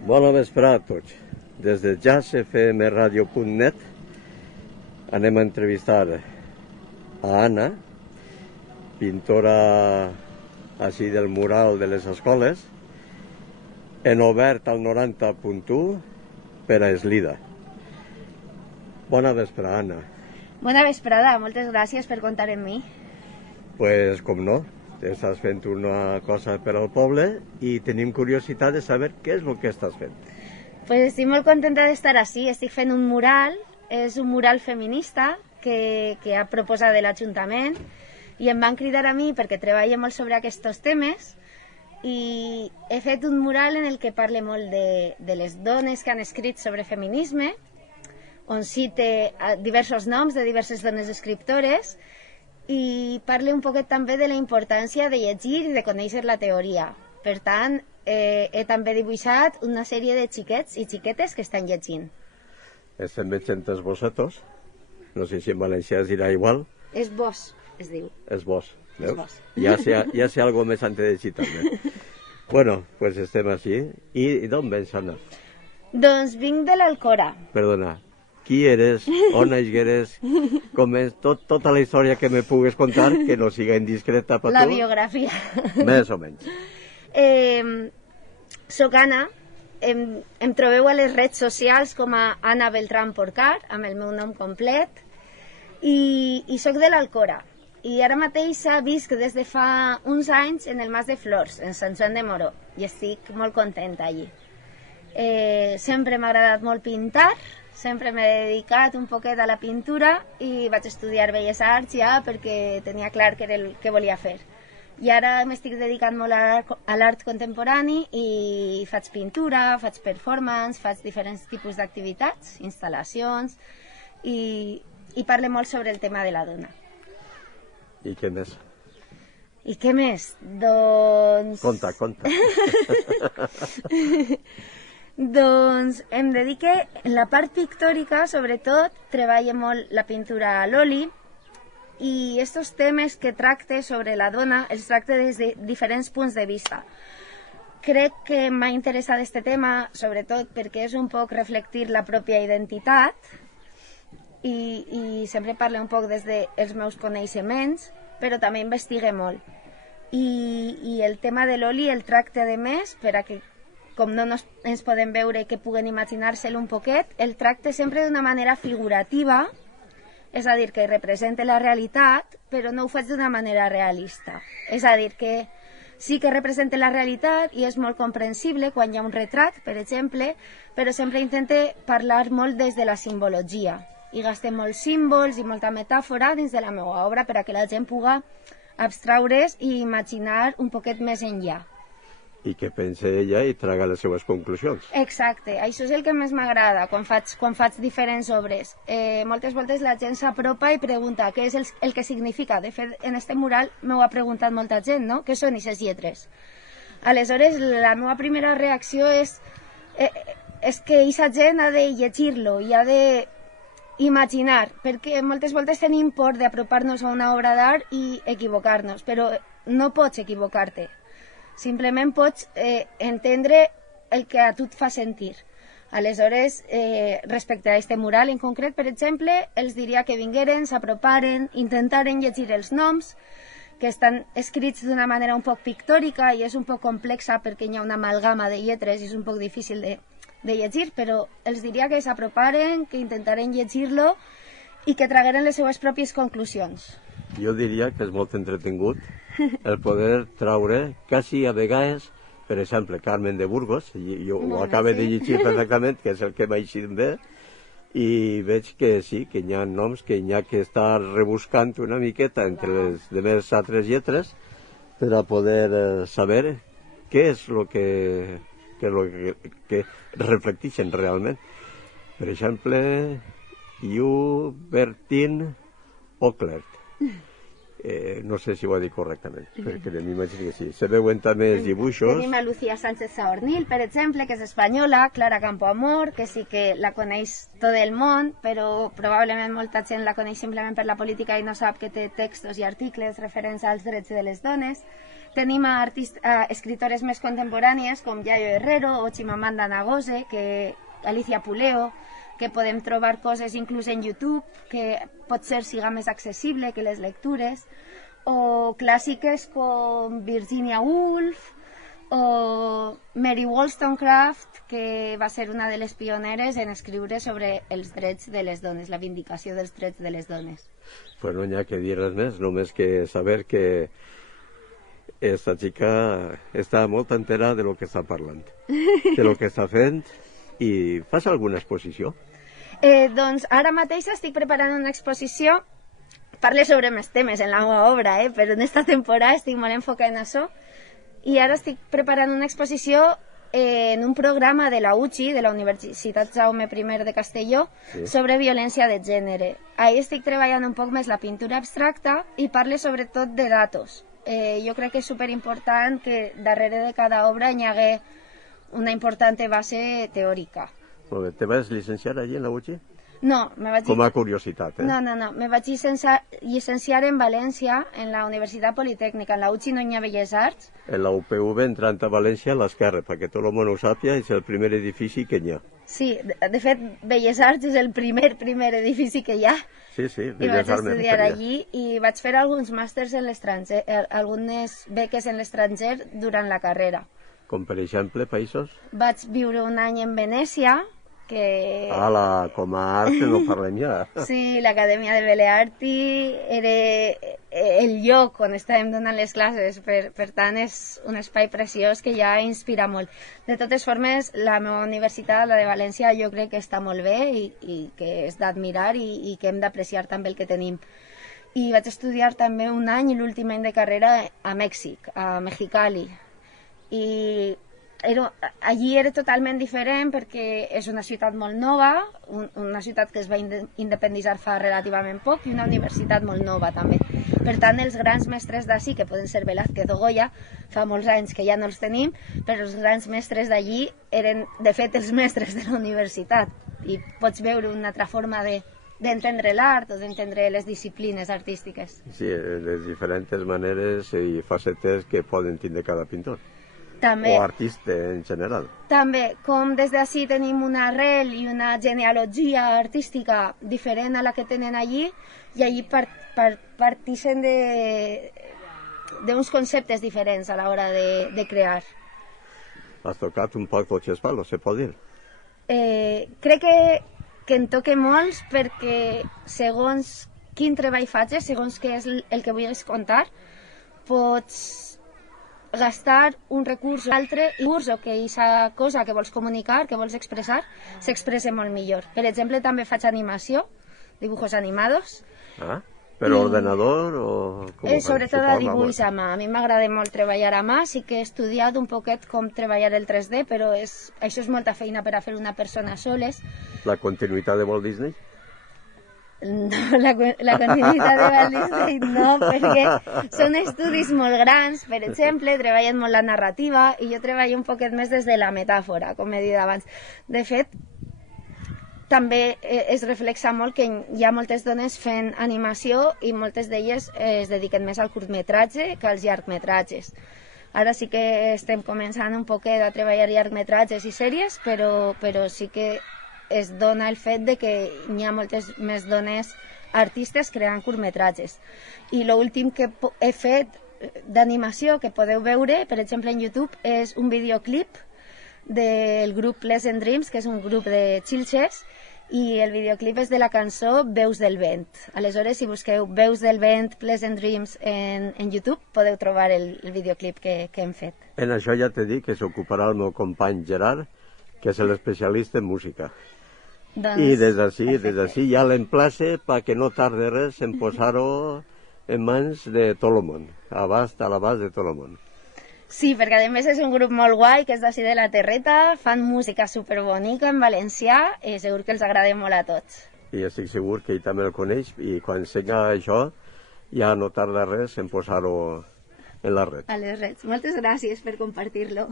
Bona vesprada a tots. Des de jazzfmradio.net anem a entrevistar a Anna, pintora així del mural de les escoles, en obert al 90.1 per a Eslida. Bona vesprada, Anna. Bona vesprada, moltes gràcies per comptar amb mi. Pues, com no, estàs fent una cosa per al poble i tenim curiositat de saber què és el que estàs fent. Pues estic molt contenta d'estar així. Estic fent un mural, és un mural feminista que ha proposat l'Ajuntament i em van cridar a mi perquè treballo molt sobre aquests temes i he fet un mural en el que parle molt de les dones que han escrit sobre feminisme, on cite diversos noms de diverses dones escriptores i parle un poquet també de la importància de llegir i de conèixer la teoria. Per tant, he també dibuixat una sèrie de xiquets i xiquetes que estan llegint. Estem veient els bossetos, no sé si en valencià es dirà igual. Esbós, es diu. Esbós, veus? Esbós. Ja sé algo més antes de llegir també. Bueno, pues estem així. I d'on vens, Anna? Doncs vinc de l'Alcora. Perdona, qui eres, on naixeres, com és tota la història que me pugues contar, que no siga indiscreta per tu? La biografia. Més o menys. Soc Anna, em trobeu a les redes socials com a Anna Beltrán Porcar, amb el meu nom complet, i soc de l'Alcora. I ara mateix visc des de fa uns anys en el Mas de Flors, en Sant Joan de Moró, i estic molt contenta allí. Sempre m'ha agradat molt pintar, sempre m'he dedicat un poquet a la pintura i vaig estudiar Belles Arts ja perquè tenia clar que era el que volia fer. I ara m'estic dedicant molt a l'art contemporani i faig pintura, faig performance, faig diferents tipus d'activitats, instal·lacions i parlo molt sobre el tema de la dona. I què més? I què més? Doncs... Conta. Doncs em dedique, en la part pictòrica, sobretot, treballo molt la pintura a l'oli i aquests temes que tracte sobre la dona els tracte des de diferents punts de vista. Crec que m'ha interessat aquest tema, sobretot perquè és un poc reflectir la pròpia identitat i sempre parlo un poc des dels meus coneixements, però també investigue molt. I el tema de l'oli el tracte de més per a que com no ens podem veure que puguen imaginar-se'l un poquet, el tracte sempre d'una manera figurativa, és a dir, que representa la realitat, però no ho faig d'una manera realista. És a dir, que sí que representa la realitat i és molt comprensible quan hi ha un retrat, per exemple, però sempre intente parlar molt des de la simbologia i gastem molts símbols i molta metàfora dins de la meva obra per a que la gent pugui abstraure's i imaginar un poquet més enllà. I que pense ella i traga les seues conclusions. Exacte, això és el que més m'agrada quan faig diferents obres. Moltes voltes la gent s'apropa i pregunta què és el que significa. De fet, en este mural m'ho ha preguntat molta gent, no? Què són aquestes lletres? Aleshores, la meva primera reacció és que aquesta gent ha de llegir-lo i ha de imaginar, perquè moltes voltes tenim por d'apropar-nos a una obra d'art i equivocar-nos, però no pots equivocar-te. Simplement pots entendre el que a tu et fa sentir. Aleshores, respecte a aquest mural en concret, per exemple, els diria que vingueren, s'aproparen, intentaren llegir els noms, que estan escrits d'una manera un poc pictòrica i és un poc complexa perquè hi ha una amalgama de lletres i és un poc difícil de llegir, però els diria que s'aproparen, que intentaren llegir-lo i que tragueren les seues pròpies conclusions. Jo diria que és molt entretingut el poder traure, quasi a vegades, per exemple, Carmen de Burgos, jo ho acabo de llegir perfectament, que és el que m'ha eixit bé, i veig que sí, que hi ha noms que hi ha que estar rebuscant una miqueta entre les demés altres lletres per a poder saber què és el que reflecteixen realment. Per exemple, Bertín Oclert. No sé si ho ha dit correctament, perquè m'imagino que sí. Se veuen també els dibuixos. Tenim a Lucía Sánchez Saornil, per exemple, que és espanyola, Clara Campoamor, que sí que la coneix tot el món, però probablement molta gent la coneix simplement per la política i no sap que té textos i articles referents als drets de les dones. Tenim a escritores més contemporànies com Yayo Herrero o Chimamanda Ngozi, Alicia Puleo, que podem trobar coses inclús en YouTube, que potser siga més accessible que les lectures, o clàssiques com Virginia Woolf o Mary Wollstonecraft, que va ser una de les pioneres en escriure sobre els drets de les dones, la vindicació dels drets de les dones. Pues no hi ha que dir res més, només que saber que esta chica està molt enterada de lo que està parlant, de lo que està fent, i fas alguna exposició? Doncs ara mateix estic preparant una exposició. Parle sobre més temes en la meva obra, però en esta temporada estic molt enfocada en això. I ara estic preparant una exposició en un programa de la UCI, de la Universitat Jaume I de Castelló, sobre violència de gènere. Ahí estic treballant un poc més la pintura abstracta i parle sobretot de datos. Jo crec que és superimportant que darrere de cada obra hi hagi una important base teòrica. Molt bé. Te vas llicenciar allí en la UCI? No, me vaig... Com a curiositat, No. Me vaig llicenciar en València, en la Universitat Politècnica. En la UCI no hi ha Belles Arts. En la UPV, entrant a València, a l'esquerra, perquè tot el món ho sàpia, és el primer edifici que hi ha. Sí, de fet, Belles Arts és el primer edifici que hi ha. Sí, I vaig estudiar allí i vaig fer alguns màsters en l'estranger, algunes beques en l'estranger durant la carrera. Com per exemple, països? Vaig viure un any en Venècia, que... Com a art no parlem ja. Sí, l'Acadèmia de Belle Arti era el lloc on estàvem donant les classes, per tant és un espai preciós que ja inspira molt. De totes formes, la meva universitat, la de València, jo crec que està molt bé i que és d'admirar i que hem d'apreciar també el que tenim. I vaig estudiar també un any, l'últim any de carrera, a Mèxic, a Mexicali. I allí era totalment diferent perquè és una ciutat molt nova, una ciutat que es va independitzar fa relativament poc i una universitat molt nova també. Per tant, els grans mestres d'ací, que poden ser Velázquez o Goya, fa molts anys que ja no els tenim, però els grans mestres d'allí eren, de fet, els mestres de la universitat. I pots veure una altra forma d'entendre l'art o d'entendre les disciplines artístiques. Sí, les diferents maneres i facetes que poden tindre cada pintor. També, o artista en general. També, com des d'ací tenim una arrel i una genealogia artística diferent a la que tenen allí, i allí partixen d'uns conceptes diferents a l'hora de crear. Has tocat un poc tots els palos, se pot dir? Crec que en toque molts perquè segons quin treball faig, segons què és el que vull contar, pots gastar un recurs o altre i o que aquesta cosa que vols comunicar, que vols expressar, s'expressa molt millor. Per exemple, també faig animació, dibujos animados. Per ordenador o... Sobretot a dibuix a mà. A mi m'agrada molt treballar a mà, sí que he estudiat un poquet com treballar el 3D, però això és molta feina per a fer una persona soles. La continuïtat de Walt Disney? No, la continuïtat de Walt Disney no, perquè són estudis molt grans, per exemple, treballen molt la narrativa i jo treballo un poquet més des de la metàfora, com he dit abans. De fet, també es reflexa molt que hi ha moltes dones fent animació i moltes d'elles es dediquen més al curtmetratge que als llargmetratges. Ara sí que estem començant un poquet a treballar llargmetratges i sèries, però sí que es dona el fet de que hi ha moltes més dones artistes creant curtmetratges. I l'últim que he fet d'animació que podeu veure, per exemple en YouTube, és un videoclip del grup Pleasant Dreams, que és un grup de xilxes, i el videoclip és de la cançó Veus del vent. Aleshores, si busqueu Veus del vent, Pleasant Dreams en YouTube, podeu trobar el videoclip que hem fet. En això ja t'he dit que s'ocuparà el meu company Gerard, que és l'especialista en música. I des d'ací ja l'emplace perquè no tardi res en posar-ho en mans de tot el món, a l'abast de tot el món. Sí, perquè a més és un grup molt guai, que és d'ací de la Terreta, fan música superbonica en valencià i segur que els agrada molt a tots. I estic segur que ell també el coneix i quan ensenya això ja no tarda res en posar-ho en la red. A les reds. Moltes gràcies per compartir-lo.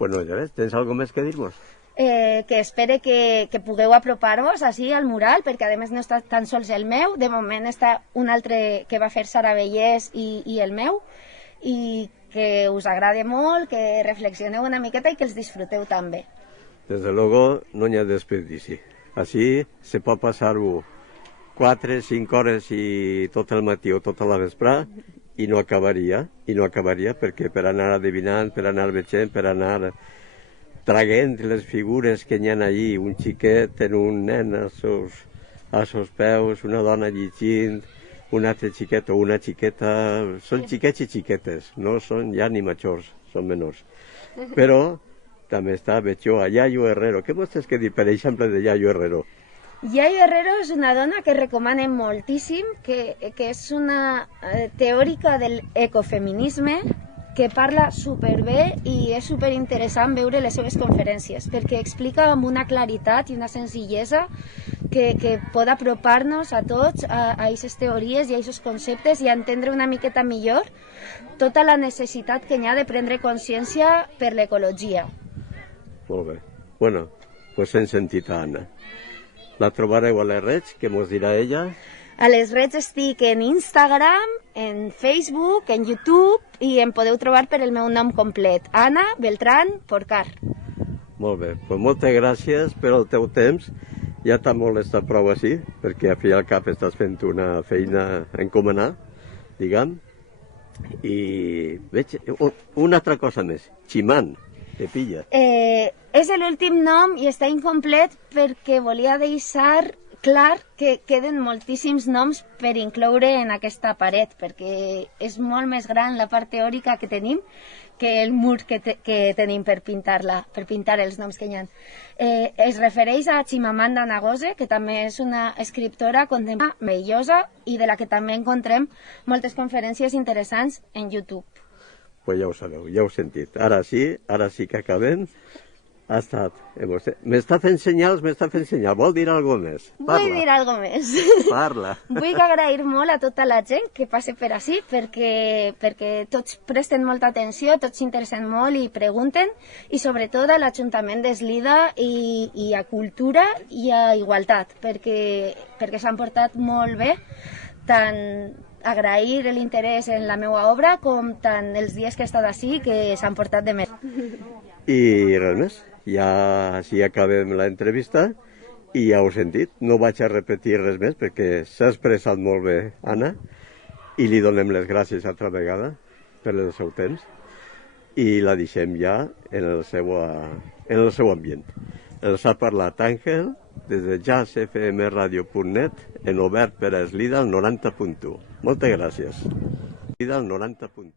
Bueno, ja ves, tens alguna més que dir-nos? que espere que pugueu apropar-vos així al mural, perquè a més no està tan sols el meu, de moment està un altre que va fer Sara Bellés i el meu, i que us agrade molt, que reflexioneu una miqueta i que els disfruteu també. Desde luego no hi ha desperdici. Així se pot passar-ho 4, 5 hores i tot el matí o tota la vesprà i no acabaria, perquè per anar adivinant, per anar veient, per anar traguent les figures que hi ha allí, un xiquet en un nen als seus peus, una dona llegint, un altre xiquet o una xiqueta, són xiquets i xiquetes, no són ja ni majors, són menors. Però també està, veig jo, a Yayo Herrero. Què vostès que dir, per exemple, de Yayo Herrero? Yayo Herrero és una dona que recomanem moltíssim, que és una teòrica del ecofeminisme, que parla superbé i és superinteressant veure les seves conferències, perquè explica amb una claritat i una senzillesa que pot apropar-nos a tots a aquestes teories i a aquests conceptes i a entendre una miqueta millor tota la necessitat que hi ha de prendre consciència per l'ecologia. Molt bé. Bueno, pues hem sentit a Anna. La trobareu a les redes, què mos dirà ella? A les redes estic en Instagram, en Facebook, en YouTube i em podeu trobar per el meu nom complet, Anna Beltrán Porcar. Molt bé, pues moltes gràcies per el teu temps. Ja t'ha molestat prou així, perquè a fi al cap estàs fent una feina encomanar, diguem. I veig una altra cosa més, Ximán, te pilla. És l'últim nom i està incomplet perquè volia deixar clar que queden moltíssims noms per incloure en aquesta paret, perquè és molt més gran la part teòrica que tenim que el mur que tenim per pintar-la, per pintar els noms que hi ha. Es refereix a Chimamanda Ngozi, que també és una escriptora contemporània meravellosa i de la que també encontrem moltes conferències interessants en YouTube. Pues ja ho sabeu, ja ho he sentit. Ara sí que acabem. Ha estat... M'està fent senyals. Vol dir alguna cosa més? Parla. Vull dir alguna cosa més. Parla. Vull agrair molt a tota la gent que passa per ací, perquè tots presten molta atenció, tots s'interessen molt i pregunten, i sobretot a l'Ajuntament d'Eslida i a Cultura i a Igualtat, perquè s'han portat molt bé, tant agrair l'interès en la meva obra com tant els dies que he estat ací, que s'han portat de més. I res més. Ja així acabem l'entrevista i ja ho he sentit. No vaig a repetir res més perquè s'ha expressat molt bé Anna i li donem les gràcies altra vegada per el seu temps i la deixem ja en el seu ambient. Els ha parlat Àngel des de jazzfmradio.net en obert per a Eslida al 90.1. Moltes gràcies. Eslida al 90.1.